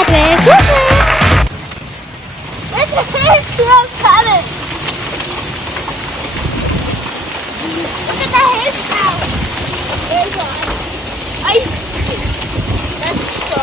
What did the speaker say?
Sathwik. There's a big storm coming. Look at the hailstones. There's one. Ice. That's the storm.